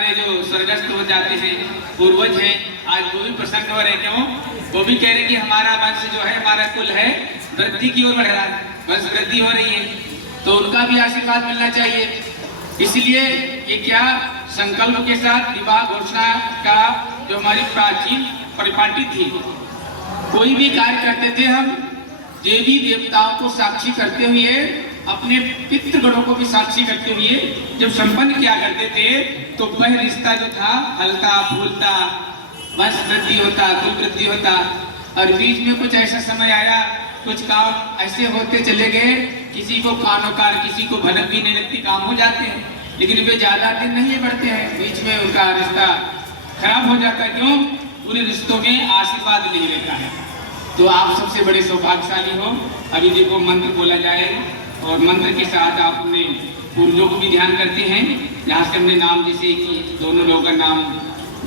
हमारे जो स्वर्गस्थ हो जाते हैं पूर्वज हैं, आज वो भी प्रसन्न हो रहे। क्यों? वो भी कह रहे कि हमारा वंश जो है, हमारा कुल है, वृद्धि की ओर बढ़ रहा है, वंश वृद्धि हो रही है, तो उनका भी आशीर्वाद मिलना चाहिए। इसलिए ये क्या संकल्प के साथ विवाह घोषणा का जो हमारी प्राचीन परिपाटी थी, कोई भी कार्य करते थे हम देवी देवताओं को साक्षी करते हुए, अपने पितृगणों को भी साक्षी करते हुए जब संपन्न किया करते थे, तो वह रिश्ता जो था हलता फूलता, वंश वृद्धि होता, कुल वृद्धि होता। और बीच में कुछ ऐसा समय आया, कुछ काम ऐसे होते चले गए, किसी को कानोकार, किसी को भनक भी नहीं लगती, काम हो जाते हैं, लेकिन वे ज्यादा दिन नहीं बढ़ते हैं, बीच में उनका रिश्ता खराब हो जाता है। क्यों? पूरे रिश्तों में आशीर्वाद नहीं रहता है। तो आप सबसे बड़े सौभाग्यशाली हो। अभी देखो मंत्र बोला जाए, और मंत्र के साथ आप अपने पूर्वजों को भी ध्यान करते हैं। यहाँ से हमने नाम, जैसे कि दोनों लोगों का नाम,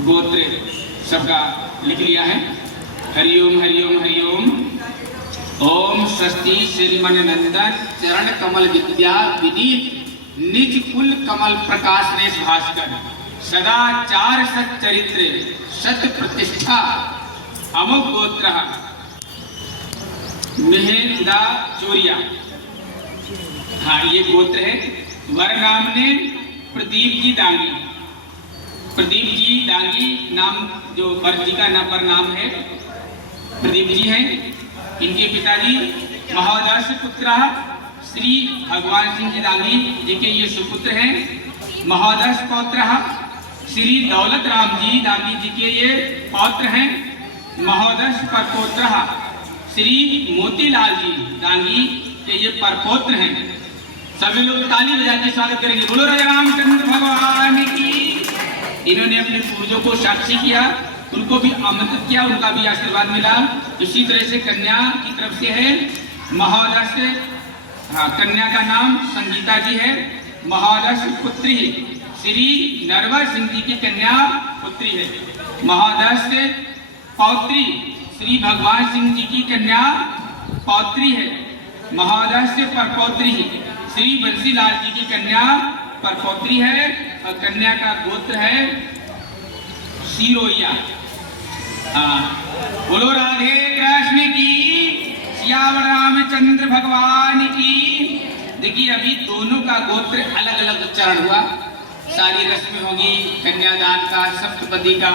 गोत्र सबका लिख लिया है। हरिओम हरिओम हरिओम। ओम स्वस्ति श्रीमन नंदन चरण कमल विद्या विनीत निज कुल कमल प्रकाश ने भास्कर सदाचार सत चरित्र सत प्रतिष्ठा अमुक गोत्र मेहंदा चोरिया। हाँ, ये गोत्र है। वर नाम ने प्रदीप जी डांगी। प्रदीप जी डांगी नाम जो वर जी का नाम है, प्रदीप जी हैं। इनके पिताजी महोदर्श पुत्र श्री भगवान सिंह जी डांगी जी के ये सुपुत्र हैं। महोदर्श पौत्र श्री दौलत राम जी डांगी जी के ये पौत्र हैं। महोदर्श परपोत्र श्री मोतीलाल जी डांगी के ये परपोत्र हैं। सभी लोग ताली बजा के स्वागत करेंगे। बोलो राजा रामचंद्र भगवान की। इन्होंने अपने पूर्वजों को साक्षी किया, उनको भी आमंत्रित किया, उनका भी आशीर्वाद मिला। इसी तरह से कन्या की तरफ से है महोदर्श। हाँ, कन्या का नाम संगीता जी है। महोदर्श पुत्री श्री नरवर सिंह जी की कन्या पुत्री है। महोदर्श पौत्री श्री भगवान सिंह जी की कन्या पौत्री है। महोदर्श परपौत्री श्री बंसीलाल जी की कन्या परपौत्री है। और कन्या का गोत्र है सिरोया। बोलो राधे कृष्ण की, सियावर रामचंद्र भगवान की। देखिए, अभी दोनों का गोत्र अलग अलग उच्चारण हुआ। सारी रस्में होगी, कन्यादान का, सप्तपदी का,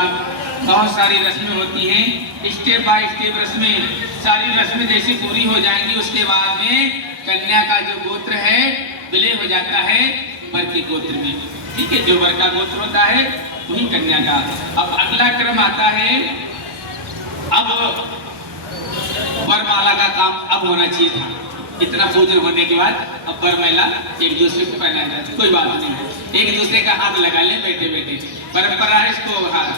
बहुत सारी रस्में होती हैं। स्टेप बाय स्टेप रस्में, सारी रस्में जैसे पूरी हो जाएंगी, उसके बाद में कन्या का जो गोत्र है विलय हो जाता है वर के गोत्र में। ठीक है, जो वर का गोत्र होता है वही कन्या का। अब अगला क्रम आता है, अब वरमाला का काम अब होना चाहिए था। इतना पूजन होने के बाद अब वरमाला एक दूसरे को पहनाया जाता है। कोई बात नहीं, एक दूसरे का हाथ लगा ले बैठे बैठे, परंपरा है इसको। हाँ,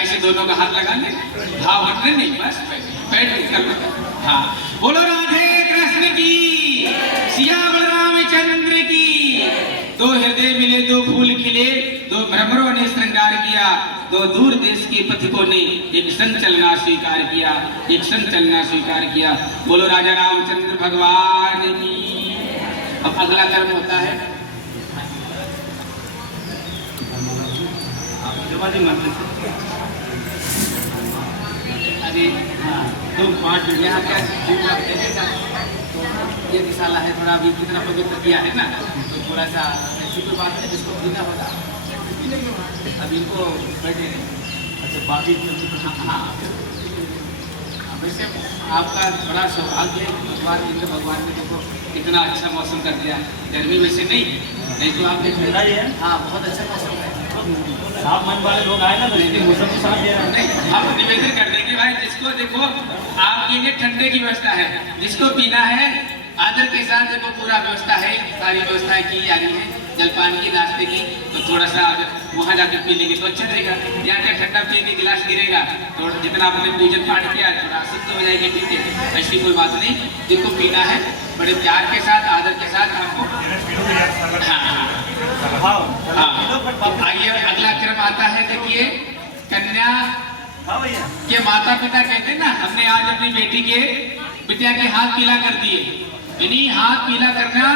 ऐसे दोनों का हाथ लगा ले, भाव हटने नहीं, बस बैठ कर लो। हाँ, बोलो राधे कृष्ण की, सियावर रामचंद्र की। दो हृदय मिले, दो फूल खिले, दो भ्रमरों ने श्रृंगार किया, दो दूर देश के पथिकों ने एक संग चलना स्वीकार किया, एक संग चलना स्वीकार किया। बोलो राजा रामचंद्र भगवान की। अब अगला कर्म होता है अरे हाँ, तो 5 मिनट यहाँ क्या ये दिशाला है, थोड़ा अभी कितना पवित्र किया है ना, तो थोड़ा सा ऐसी कोई बात है जिसको पीना होगा। अब इनको बैठे। अच्छा, बाकी हाँ, वैसे आपका बड़ा सौभाग्य है। भगवान इंद्र भगवान ने देखो कितना अच्छा मौसम कर दिया। गर्मी वैसे नहीं तो आप देख रहे हैं। हाँ, बहुत अच्छा मौसम है। साफ मन वाले लोग आए ना, तो इसलिए मौसम के साथ दे रहे हैं। नहीं, आप निवेदन कर देंगे भाई, जिसको देखो आपके लिए ठंडे की व्यवस्था है, जिसको पीना है आदर के साथ देखो पूरा व्यवस्था है, सारी व्यवस्थाएं की जा रही है, जलपान की, नाश्ते की। तो थोड़ा सा अगर वहाँ जाकर पी लेंगे तो अच्छा रहेगा। यहाँ क्या ठंडा पिएंगे, गिलास गिरेगा, तो जितना आपने पूजन पाठ किया थोड़ा अशुद्ध हो जाएगी। ठीक है, ऐसी कोई बात नहीं। जिनको पीना है बड़े प्यार के साथ, आदर के साथ आपको। हाँ, आइए अगला क्रम आता है। देखिए, कन्या के माता पिता कहते हैं ना, हमने आज अपनी बेटी के बिटिया के हाथ पीला कर दिए। हाथ पीला करना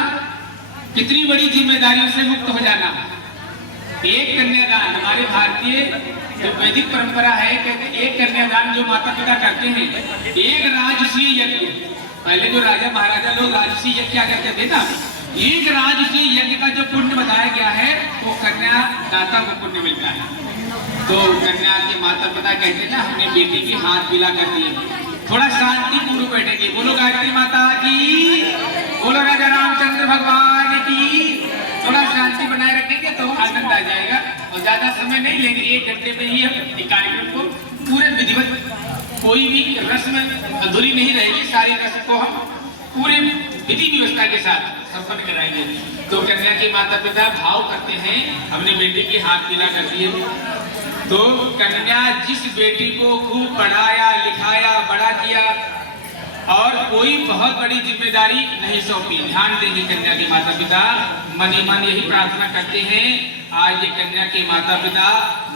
कितनी बड़ी जिम्मेदारियों से मुक्त हो जाना। एक कन्यादान हमारे भारतीय जो वैदिक परंपरा है, कहते एक कन्यादान जो माता पिता करते हैं, एक राजसी यज्ञ। पहले जो राजा महाराजा लोग राजसी यज्ञ क्या करते थे ना, एक राजसी यज्ञ का जो पुण्य बताया गया है वो कन्या दाता को पुण्य मिलता है। तो कन्या के माता पिता कहते हैं ना, हमने बेटी की हाथ मिला कर दिए, थोड़ा शांति पूर्व बैठेगी। बोलो गायत्री माता की, बोलो राजा रामचंद्र भगवान की। थोड़ा शांति बनाए रखेंगे तो आनंद आ जाएगा। और ज्यादा समय नहीं लेंगे, 1 घंटे में ही हम इस कार्यक्रम को पूरे विधिवत, कोई भी रस्म अधूरी नहीं रहेगी, सारी रस्म को हम पूरे विधि व्यवस्था के साथ संपन्न कराएंगे। तो कन्या के माता पिता भाव करते हैं, हमने बेटी की हाथ मिला कर दिए। तो कन्या जिस बेटी को खूब पढ़ाया लिखाया बड़ा किया और कोई बहुत बड़ी जिम्मेदारी नहीं सौंपी, ध्यान देंगे कन्या के माता पिता मन ही मन यही प्रार्थना करते हैं। आज ये कन्या के माता पिता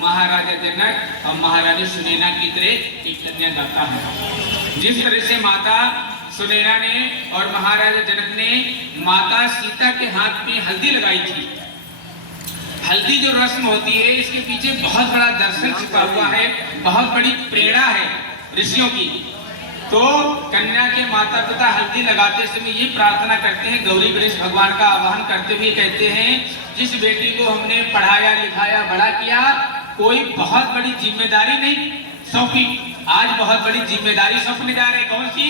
महाराजा जनक और महारानी सुनैना की तरह एक कन्या दाता है। जिस तरह से माता सुनैना ने और महाराजा जनक ने माता सीता के हाथ में हल्दी लगाई थी। हल्दी जो रस्म होती है, इसके पीछे बहुत बड़ा दर्शन छिपा हुआ है, बहुत बड़ी प्रेरणा है ऋषियों की। तो कन्या के माता पिता हल्दी लगाते समय ये प्रार्थना करते हैं, गौरी गणेश भगवान का आवाहन करते हुए कहते हैं, जिस बेटी को हमने पढ़ाया लिखाया बड़ा किया, कोई बहुत बड़ी जिम्मेदारी नहीं सौंपी, आज बहुत बड़ी जिम्मेदारी सौंपने जा रहे हैं। कौन सी?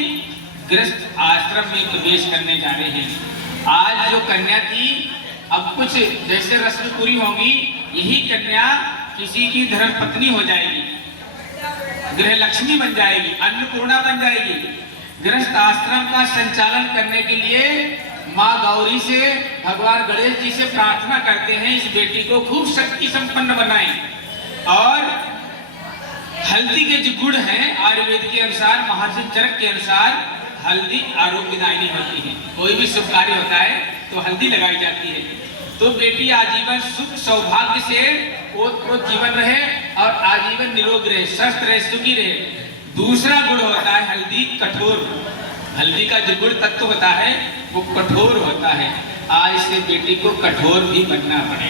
गृहस्थ आश्रम में प्रवेश करने जा रहे हैं। आज जो कन्या थी, अब कुछ जैसे रस्म पूरी होंगी, यही कन्या किसी की धर्म पत्नी हो जाएगी, गृह लक्ष्मी बन जाएगी, अन्नपूर्णा बन जाएगी। गृहस्थ आश्रम का संचालन करने के लिए माँ गौरी से, भगवान गणेश जी से प्रार्थना करते हैं, इस बेटी को खूब शक्ति संपन्न बनाएं। और हल्दी के जो गुण हैं, आयुर्वेद के अनुसार, महर्षि चरक के अनुसार, हल्दी आरोग्यदायिनी होती है। कोई भी शुभ कार्य होता है तो हल्दी लगाई जाती है। तो बेटी आजीवन सुख सौभाग्य से ओतप्रोत जीवन रहे और आजीवन निरोग रहे, स्वस्थ रहे, सुखी रहे। दूसरा गुण होता है हल्दी कठोर। हल्दी का जो गुण तत्व होता है वो कठोर होता है। आज से बेटी को कठोर भी बनना पड़ेगा।